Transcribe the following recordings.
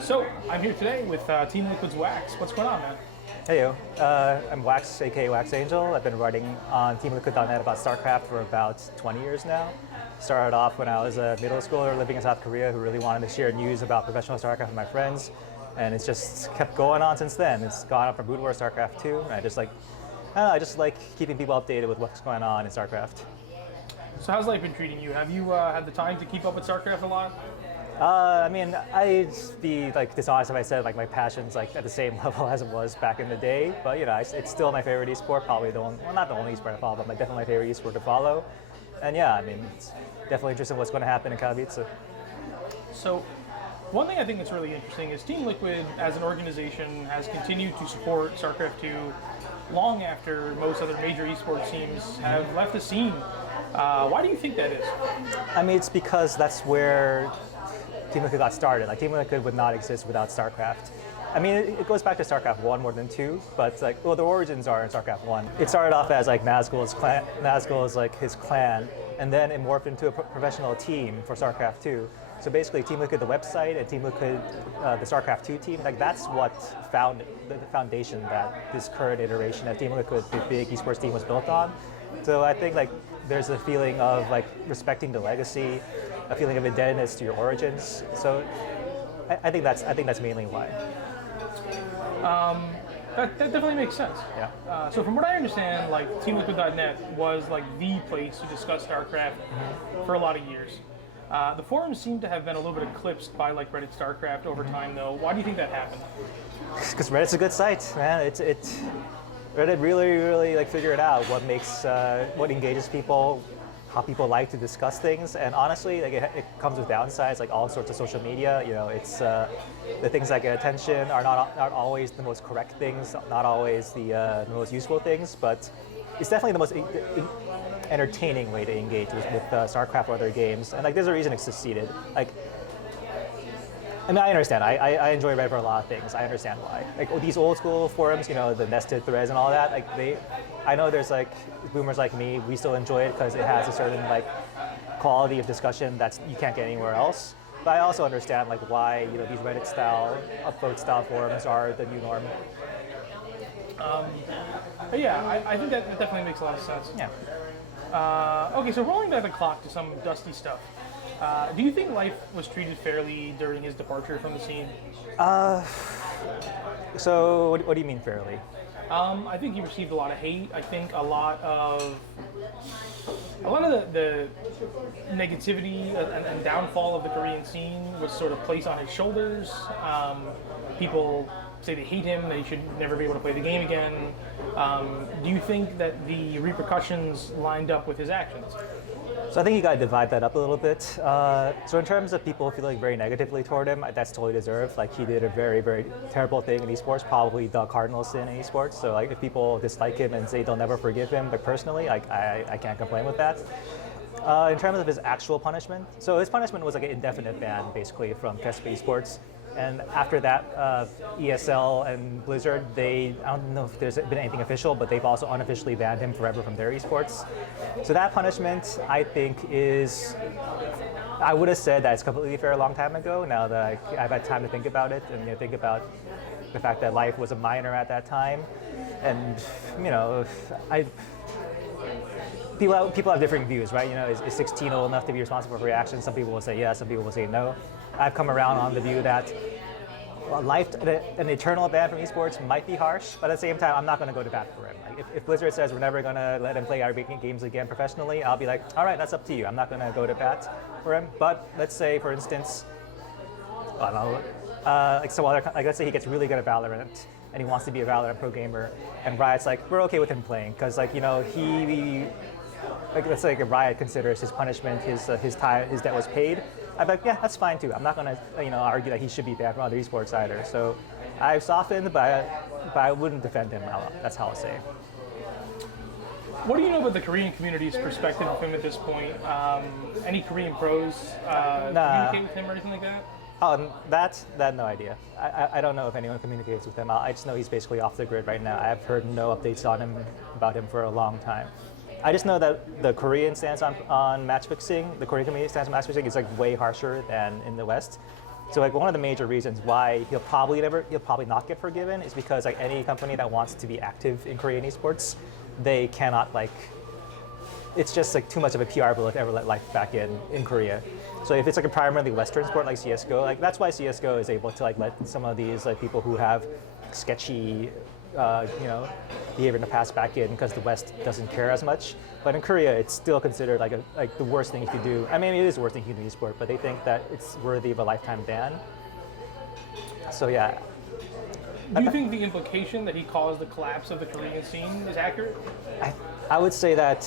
So, I'm here today with Team Liquid's Wax. What's going on, man? Hey yo, I'm Wax, aka Wax Angel. I've been writing on TeamLiquid.net about StarCraft for about 20 years now. Started off when I was a middle schooler living in South Korea who really wanted to share news about professional StarCraft with my friends. And it's just kept going on since then. It's gone up from Brood War StarCraft 2, and I just like keeping people updated with what's going on in StarCraft. So, how's life been treating you? Have you had the time to keep up with StarCraft a lot? I'd be like dishonest if I said like my passion's like at the same level as it was back in the day. But it's still my favorite esport. Probably the only, well, not the only esport I follow, but definitely my favorite esport to follow. And yeah, it's definitely interesting what's going to happen in Katowice. So, one thing I think that's really interesting is Team Liquid, as an organization, has continued to support StarCraft 2 long after most other major esports teams have left the scene. Why do you think that is? It's because that's where Team Liquid got started. Like Team Liquid would not exist without StarCraft. It goes back to StarCraft 1 more than 2, but the origins are in StarCraft 1. It started off as like Nazgul's clan, Nazgul is like his clan, and then it morphed into a professional team for StarCraft 2. So basically Team Liquid, the website, and Team Liquid, the StarCraft 2 team, that's what found the foundation that this current iteration of Team Liquid, the big esports team, was built on. So I think there's a feeling of respecting the legacy, a feeling of indebtedness to your origins. So I think that's mainly why. That definitely makes sense. Yeah. So from what I understand, TeamLiquid.net was the place to discuss StarCraft for a lot of years. The forums seem to have been a little bit eclipsed by Reddit StarCraft over time, though. Why do you think that happened? Because Reddit's a good site, man. Reddit really figured out what engages people, how people like to discuss things, and honestly, it comes with downsides, like all sorts of social media. It's the things that get attention are not always the most correct things, not always the most useful things, but it's definitely the most entertaining way to engage with StarCraft or other games, and there's a reason it succeeded. I understand. I enjoy Reddit for a lot of things. I understand why. These old school forums, the nested threads and all that. I know there's boomers like me. We still enjoy it because it has a certain quality of discussion that you can't get anywhere else. But I also understand why these Reddit style, upvote style forums are the new norm. But yeah, I think that definitely makes a lot of sense. Yeah. Okay, so rolling back the clock to some dusty stuff. Do you think life was treated fairly during his departure from the scene? So what do you mean fairly? I think he received a lot of hate. I think a lot of the negativity and downfall of the Korean scene was sort of placed on his shoulders. People say they hate him, they should never be able to play the game again. Do you think that the repercussions lined up with his actions? So I think you got to divide that up a little bit. So in terms of people feeling very negatively toward him, that's totally deserved. He did a very, very terrible thing in esports, probably the cardinal sin in esports. So if people dislike him and say they'll never forgive him, but personally, I can't complain with that. In terms of his actual punishment, so his punishment was an indefinite ban, basically, from PESPA esports. And after that, ESL and Blizzard, I don't know if there's been anything official, but they've also unofficially banned him forever from their esports. So that punishment, I think, I would have said that it's completely fair a long time ago. Now that I've had time to think about it and think about the fact that life was a minor at that time. And, people have different views, right? Is 16 old enough to be responsible for reactions? Some people will say yes, some people will say no. I've come around on the view that an eternal ban from esports might be harsh, but at the same time, I'm not going to go to bat for him. If Blizzard says we're never going to let him play our games again professionally, I'll be like, all right, that's up to you. I'm not going to go to bat for him. But let's say, for instance, I don't know, let's say he gets really good at Valorant and he wants to be a Valorant pro gamer, and Riot's we're okay with him playing because let's say Riot considers his punishment, his debt was paid. I'm like, yeah, that's fine too. I'm not gonna argue that he should be banned from other esports either. So I've softened, but I wouldn't defend him. That's how I'll say. What do you know about the Korean community's perspective of him at this point? Any Korean pros communicate with him or anything like that? That no idea. I don't know if anyone communicates with him. I just know he's basically off the grid right now. I've heard no updates about him for a long time. I just know that the Korean stance on match fixing, the Korean community stance on match fixing is way harsher than in the West. So like one of the major reasons why he'll probably not get forgiven is because like any company that wants to be active in Korean esports, they cannot like, it's just like too much of a PR bullet to ever let life back in Korea. So if it's like a primarily Western sport like CS:GO, like that's why CS:GO is able to like let some of these like people who have sketchy, behavior in the past back in, because the West doesn't care as much. But in Korea, it's still considered like the worst thing you could do. I mean, it is the worst thing you can do in esport, but they think that it's worthy of a lifetime ban. So yeah. Do you think the implication that he caused the collapse of the Korean scene is accurate? I would say that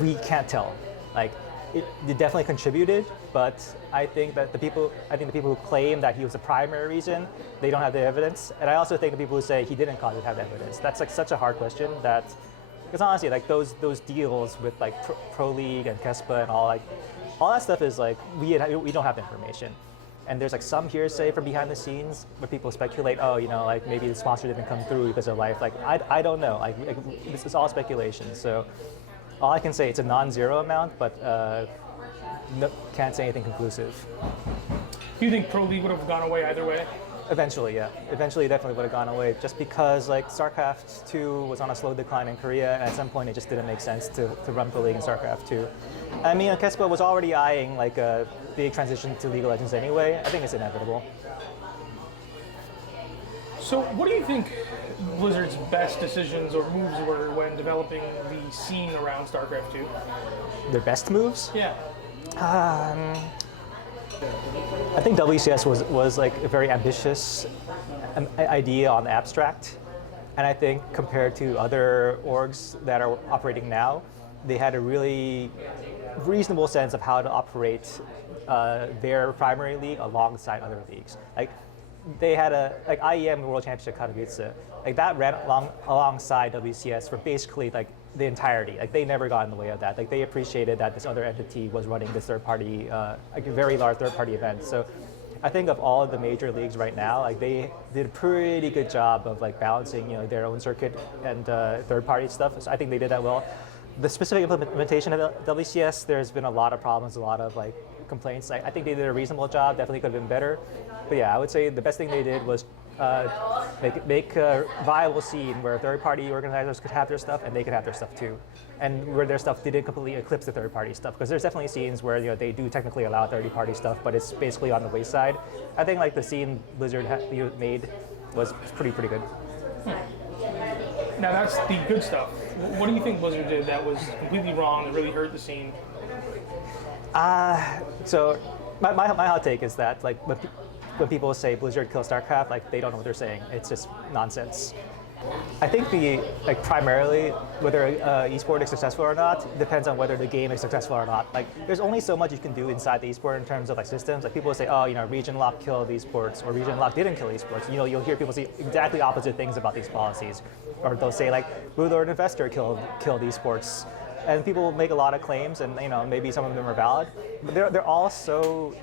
we can't tell. Like, it definitely contributed, but I think the people who claim that he was the primary reason, they don't have the evidence. And I also think the people who say he didn't cause it have evidence. That's like such a hard question that, because honestly, like those deals with like Pro League and Kespa and all that stuff is like we don't have the information. And there's like some hearsay from behind the scenes where people speculate, oh, like maybe the sponsor didn't come through because of life. Like I don't know. Like this is all speculation. So all I can say, it's a non-zero amount, but can't say anything conclusive. Do you think Pro League would have gone away either way? Eventually, yeah. Eventually, it definitely would have gone away, just because like StarCraft 2 was on a slow decline in Korea, and at some point it just didn't make sense to run Pro League in StarCraft 2. I mean, Kespa was already eyeing like a big transition to League of Legends anyway. I think it's inevitable. So what do you think Blizzard's best decisions or moves were when developing the scene around StarCraft 2? Their best moves? Yeah. I think WCS was like a very ambitious idea on the abstract, and I think compared to other orgs that are operating now, they had a really reasonable sense of how to operate their primary league alongside other leagues. Like they had IEM World Championship Katowice, like that ran alongside WCS for basically like the entirety. Like they never got in the way of that. Like they appreciated that this other entity was running this third-party, like a very large third-party event. So I think of all of the major leagues right now, like they did a pretty good job of like balancing, their own circuit and third-party stuff. So I think they did that well. The specific implementation of WCS, there's been a lot of problems, a lot of like complaints. I think they did a reasonable job. Definitely could have been better. But yeah, I would say the best thing they did was make a viable scene where third-party organizers could have their stuff and they could have their stuff too, and where their stuff didn't completely eclipse the third-party stuff. Because there's definitely scenes where they do technically allow third-party stuff, but it's basically on the wayside. I think like the scene Blizzard made was pretty good. Now that's the good stuff. What do you think Blizzard did that was completely wrong and really hurt the scene? So my hot take is that like when people say Blizzard killed StarCraft, like they don't know what they're saying. It's just nonsense. I think primarily whether esport is successful or not depends on whether the game is successful or not. Like there's only so much you can do inside the esport in terms of like systems. Like people say, oh, region lock killed esports, or region lock didn't kill esports. You'll hear people say exactly opposite things about these policies, or they'll say like Blue Lord Investor killed esports. And people make a lot of claims, and maybe some of them are valid, but they're all so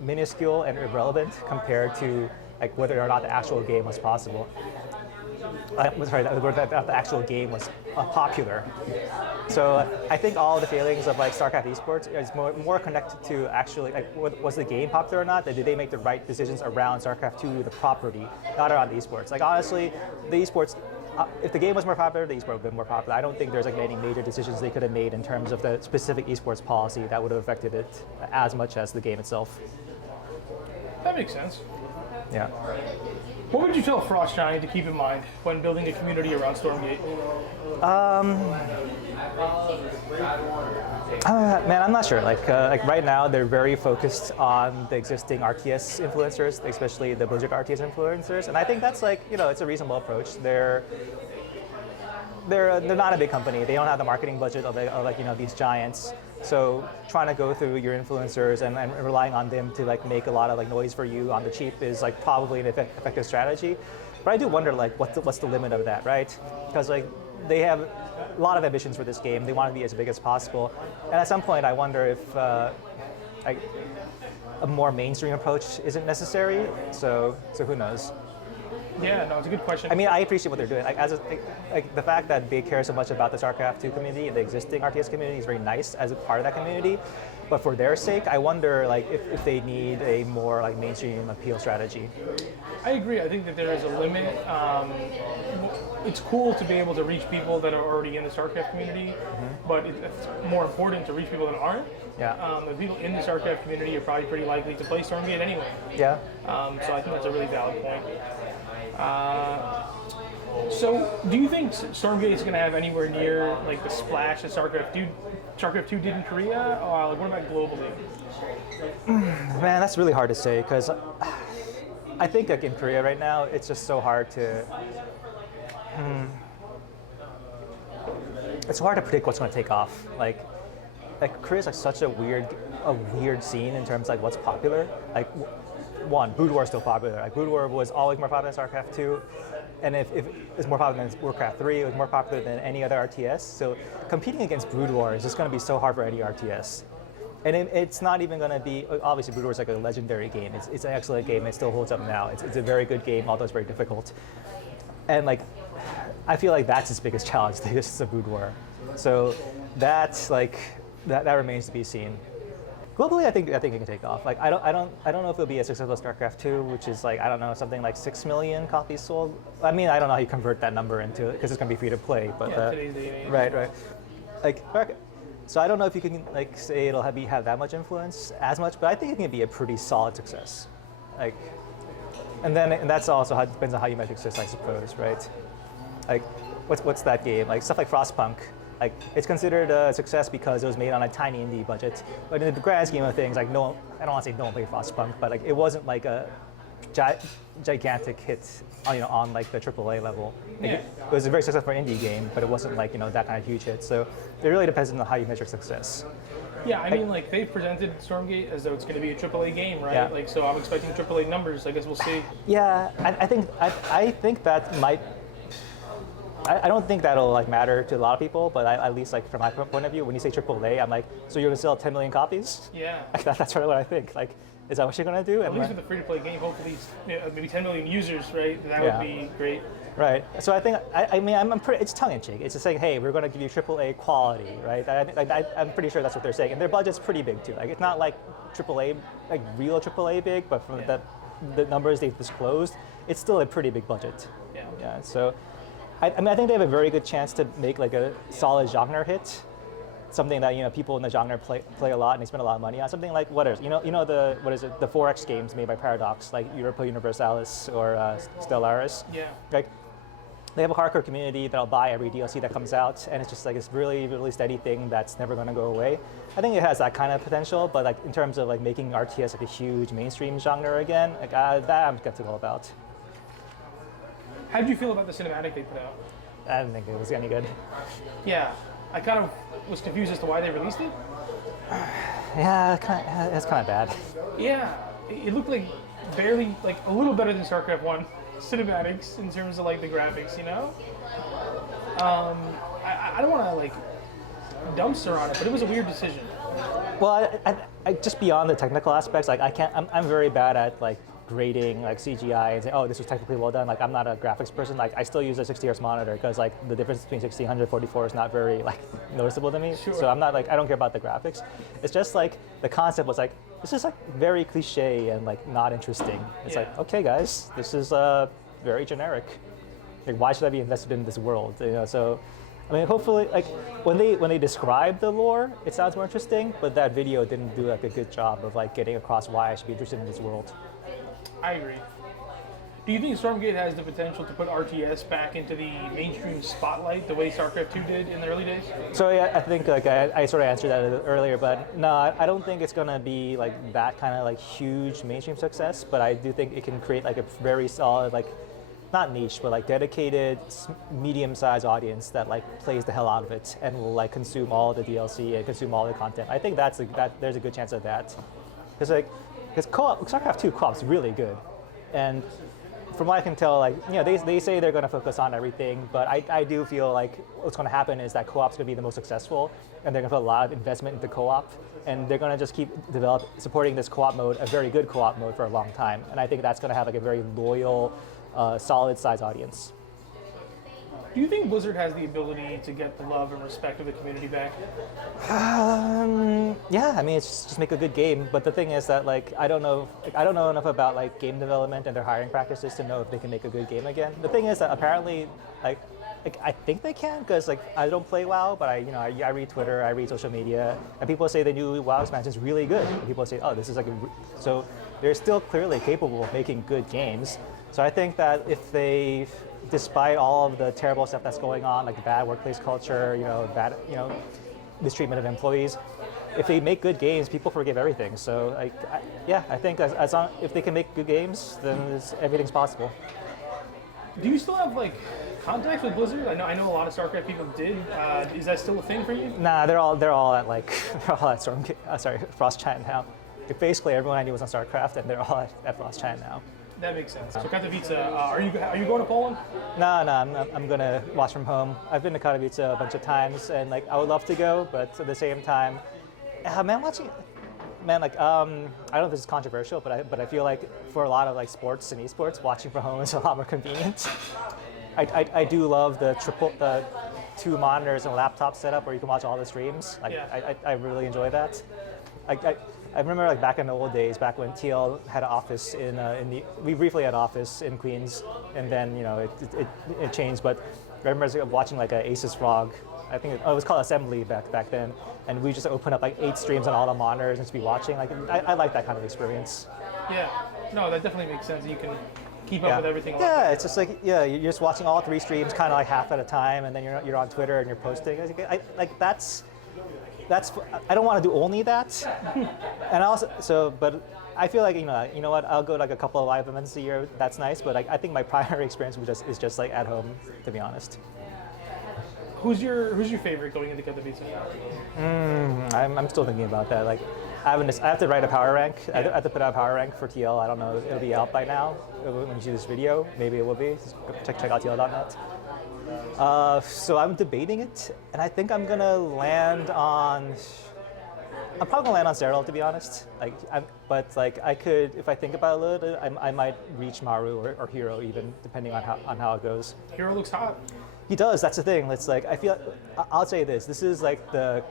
minuscule and irrelevant compared to like whether or not the actual game was possible. Sorry, whether the actual game was popular. So I think all the failings of like StarCraft esports is more connected to actually like was the game popular or not? Did they make the right decisions around StarCraft 2, the property, not around the esports? Like honestly, the esports. If the game was more popular, the esport would have been more popular. I don't think there's like any major decisions they could have made in terms of the specific esports policy that would have affected it as much as the game itself. That makes sense. Yeah. What would you tell Frost Giant to keep in mind when building a community around Stormgate? Man, I'm not sure. Like right now, they're very focused on the existing RTS influencers, especially the Blizzard RTS influencers, and I think that's like it's a reasonable approach. They're not a big company. They don't have the marketing budget of like these giants. So trying to go through your influencers and relying on them to like make a lot of like noise for you on the cheap is like probably an effective strategy. But I do wonder like what's the limit of that, right? Because like they have a lot of ambitions for this game. They want to be as big as possible. And at some point I wonder if like a more mainstream approach isn't necessary. So who knows? Yeah, no, it's a good question. I mean, I appreciate what they're doing. Like the fact that they care so much about the StarCraft 2 community and the existing RTS community is very nice as a part of that community. But for their sake, I wonder like if they need a more like mainstream appeal strategy. I agree. I think that there is a limit. It's cool to be able to reach people that are already in the StarCraft community, but it's more important to reach people that aren't. Yeah. The people in the StarCraft community are probably pretty likely to play Stormgate anyway. Yeah. So I think that's a really valid point. So do you think Stormgate is going to have anywhere near like the splash that StarCraft 2 did in Korea? Or like, what about globally? Man, that's really hard to say because I think like in Korea right now, it's just so hard to. It's hard to predict what's going to take off. Like Korea's like such a weird scene in terms of like what's popular. Like one, Brood War is still popular. Like Brood War was always more popular than StarCraft 2. And if it's more popular than Warcraft 3, it was more popular than any other RTS. So competing against Brood War is just going to be so hard for any RTS. And it's not even going to be, obviously Brood War is like a legendary game. It's an excellent game. It still holds up now. It's a very good game, although it's very difficult. And like, I feel like that's its biggest challenge, this is a Brood War. So that's like, that remains to be seen. Globally, I think it can take off. Like I don't know if it'll be as successful as StarCraft 2, which is like I don't know something like 6 million copies sold. I mean I don't know how you convert that number into it because it's gonna be free to play. But Today's day. right. Like so I don't know if you can like say it'll have that much influence as much, but I think it can be a pretty solid success. Like, and that's also depends on how you measure success, I suppose, right? Like what's that game? Like stuff like Frostpunk. Like it's considered a success because it was made on a tiny indie budget, but in the grand scheme of things, like I don't want to say no one played Frostpunk, but like it wasn't like a gigantic hit, on like the AAA level. Like, it was a very successful indie game, but it wasn't like that kind of huge hit. So it really depends on how you measure success. Yeah, I mean, like they've presented Stormgate as though it's going to be a AAA game, right? Yeah. Like, so I'm expecting AAA numbers. I guess we'll see. Yeah, I think that might. I don't think that'll like matter to a lot of people, but at least like from my point of view, when you say AAA, I'm like, so you're gonna sell 10 million copies? Yeah. That's sort of what I think. Like, is that what you're gonna do? At least with a free-to-play game, hopefully, maybe 10 million users, right? That would be great. Right. So I think I'm pretty. It's tongue-in-cheek. It's just saying, hey, we're gonna give you AAA quality, right? I'm pretty sure that's what they're saying, and their budget's pretty big too. Like, it's not like AAA, like real AAA big, but from the numbers they've disclosed, it's still a pretty big budget. Yeah. So. I think they have a very good chance to make like a solid genre hit, something that people in the genre play a lot and they spend a lot of money on. Something like the 4X games made by Paradox, like Europa Universalis or Stellaris. Yeah. Like they have a hardcore community that'll buy every DLC that comes out, and it's just like this really really steady thing that's never going to go away. I think it has that kind of potential, but like in terms of like making RTS like a huge mainstream genre again, like that I'm skeptical about. How did you feel about the cinematic they put out? I didn't think it was any good. Yeah, I kind of was confused as to why they released it. Yeah, that's kind of bad. Yeah, it looked like barely, like a little better than StarCraft 1 cinematics in terms of like the graphics, I don't want to like dumpster on it, but it was a weird decision. Well, I just beyond the technical aspects, like I'm very bad at like grading like CGI and say, oh, this was technically well done. Like I'm not a graphics person. Like I still use a 60 Hz monitor because like the difference between 60 and 144 is not very like noticeable to me. Sure. So I'm not like I don't care about the graphics. It's just like the concept was like this is like very cliche and like not interesting. It's like okay, guys, this is very generic. Like why should I be invested in this world? So. I mean, hopefully, like when they describe the lore, it sounds more interesting. But that video didn't do like a good job of like getting across why I should be interested in this world. I agree. Do you think Stormgate has the potential to put RTS back into the mainstream spotlight the way StarCraft 2 did in the early days? So yeah, I think like I sort of answered that earlier, but no, I don't think it's gonna be like that kind of like huge mainstream success. But I do think it can create like a very solid like. Not niche, but like dedicated, medium-sized audience that like plays the hell out of it and will like consume all the DLC and consume all the content. I think there's a good chance of that, because co-op, StarCraft 2 co-op's really good, and from what I can tell, like they say they're going to focus on everything, but I do feel like what's going to happen is that co-op's going to be the most successful, and they're going to put a lot of investment into co-op, and they're going to just keep supporting this co-op mode, a very good co-op mode for a long time, and I think that's going to have like a very loyal. Solid size audience. Do you think Blizzard has the ability to get the love and respect of the community back? Yeah, I mean, it's just make a good game. But the thing is that like I don't know enough about like game development and their hiring practices to know if they can make a good game again. The thing is that apparently like I think they can because like I don't play WoW, but I read Twitter, I read social media, and people say the new WoW expansion is really good. And people say, oh, this is like so they're still clearly capable of making good games. So I think that if they, despite all of the terrible stuff that's going on, like bad workplace culture, bad mistreatment of employees, if they make good games, people forgive everything. So I think as long if they can make good games, then everything's possible. Do you still have like contacts with Blizzard? I know a lot of StarCraft people did. Is that still a thing for you? Nah, they're all at like they're all at Stormgate. Frost Chan now. Like, basically, everyone I knew was on StarCraft, and they're all at Frost Chan now. That makes sense. So Katowice, are you going to Poland? No, I'm gonna watch from home. I've been to Katowice a bunch of times, and like I would love to go, but at the same time, I don't know if this is controversial, but I feel like for a lot of like sports and esports, watching from home is a lot more convenient. I do love the 2 monitors and a laptop setup where you can watch all the streams. I really enjoy that. I remember like back in the old days, back when TL had an office we briefly had an office in Queens, and then it changed. But I remember watching like an Aces Frog. I think it was called Assembly back then, and we just open up like 8 streams on all the monitors and just be watching. Like I like that kind of experience. Yeah, no, that definitely makes sense. You can keep up with everything. Yeah, it's just like you're just watching all 3 streams, kind of like half at a time, and then you're on Twitter and you're posting. That's I don't want to do only that, and but I feel like you know what, I'll go like a couple of live events a year. That's nice, but I think my primary experience is just like at home, to be honest. Who's your favorite going into Katowice? I'm still thinking about that. Like I have to write a power rank. I have to put out a power rank for TL. I don't know. It'll be out by now when you see this video. Maybe it will be. Just check out TL.net. So I'm debating it, and I think I'm probably gonna land on Startale, to be honest. But I could, if I think about it a little bit, I might reach Maru or Hero even, depending on how it goes. Hero looks hot. He does. That's the thing. It's like I'll say this. This is like the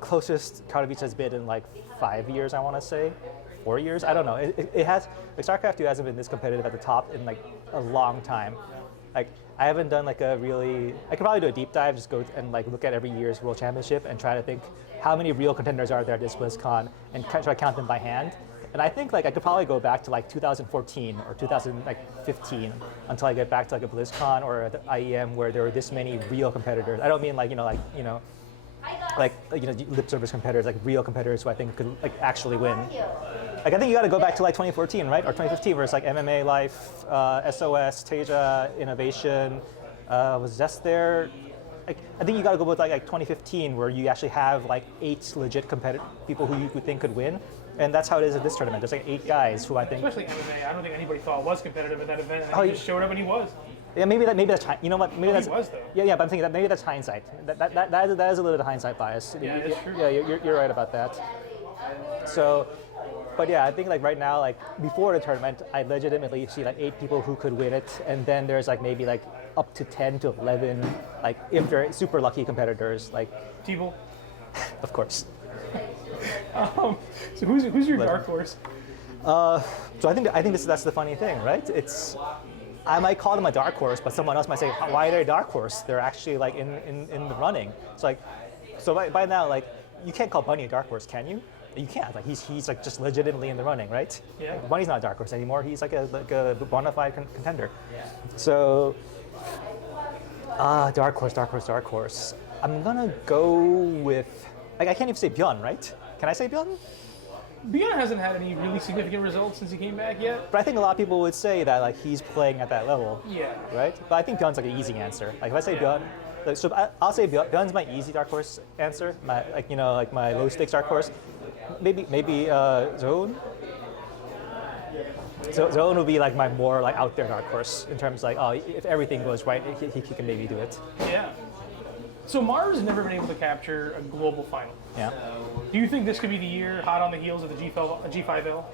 closest Katowice has been in like 5 years. I want to say 4 years. I don't know. It has. Like StarCraft 2 hasn't been this competitive at the top in like a long time. Like I haven't done like I could probably do a deep dive, just go and like look at every year's World Championship and try to think how many real contenders are there at this BlizzCon and try to count them by hand. And I think like I could probably go back to like 2014 or 2015 until I get back to like a BlizzCon or the IEM where there were this many real competitors. I don't mean like lip service competitors, like real competitors who I think could like actually win. Like I think you got to go back to like 2014, right, or 2015, where it's like MMA Life, SOS, Teja, Innovation, was just there. Like I think you got to go with like 2015, where you actually have like 8 legit people who you would think could win, and that's how it is at this tournament. There's like 8 guys who I think. Especially MMA, I don't think anybody thought was competitive at that event, and he just showed up and he was. Yeah, maybe that's you know what, maybe that's. He was though. Yeah, but I'm thinking that maybe that's hindsight. That is a little bit of hindsight bias. Yeah, it's true. Yeah, you're right about that. So. But yeah, I think like right now, like before the tournament, I legitimately see like 8 people who could win it, and then there's like maybe like up to 10 to 11, like if they're super lucky competitors, like. T-Bull. Of course. So who's your dark horse? So I think that's the funny thing, right? I might call them a dark horse, but someone else might say, why are they a dark horse? They're actually like in the running. It's like, so by now, like you can't call Bunny a dark horse, can you? You can't. Like he's like just legitimately in the running, right? Yeah. Like, Bunny's not a dark horse anymore. He's like a bona fide contender. So, dark horse. I'm gonna go with. Like I can't even say Bjorn, right? Can I say Bjorn? Bjorn hasn't had any really significant results since he came back yet. But I think a lot of people would say that like he's playing at that level. Yeah. Right. But I think Bjorn's like an easy answer. Like if I say Bjorn. So I'll say Bjorn's my easy dark horse answer. My low stakes dark horse. Maybe Zone. So Zone would be like my more like out there dark horse in terms like if everything goes right, he can maybe do it. Yeah. So Mars has never been able to capture a global final. Yeah. Do you think this could be the year, hot on the heels of the G5L?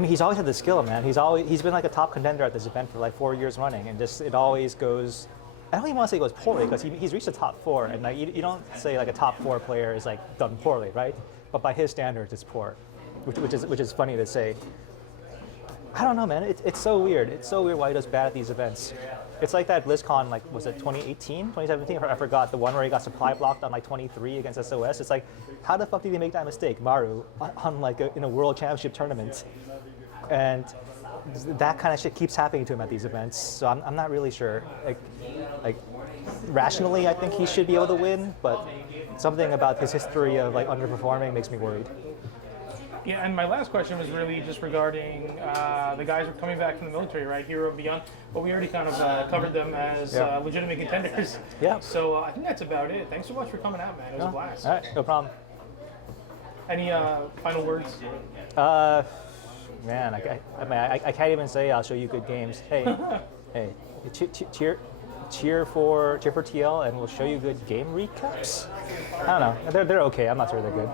I mean, he's always had the skill, man. He's been like a top contender at this event for like 4 years running, and just it always goes. I don't even want to say it goes poorly because he's reached the top 4, and like you don't say like a top 4 player is like done poorly, right? But by his standards, it's poor, which is funny to say. I don't know, man. It's so weird. It's so weird why he does bad at these events. It's like that BlizzCon, like, was it 2018, 2017? I forgot, the one where he got supply blocked on like 23 against SOS. It's like, how the fuck did he make that mistake, Maru, on like in a world championship tournament? And that kind of shit keeps happening to him at these events. So I'm not really sure. Like rationally, I think he should be able to win, but something about his history of like underperforming makes me worried. Yeah, and my last question was really just regarding the guys who are coming back from the military, right? Hero and Beyond. But we already kind of covered them as legitimate contenders. Yeah. So I think that's about it. Thanks so much for coming out, man. It was a blast. All right, no problem. Any final words? Man, I can't even say I'll show you good games. Hey, hey, cheer for TL, and we'll show you good game recaps. I don't know. They're okay. I'm not sure they're good.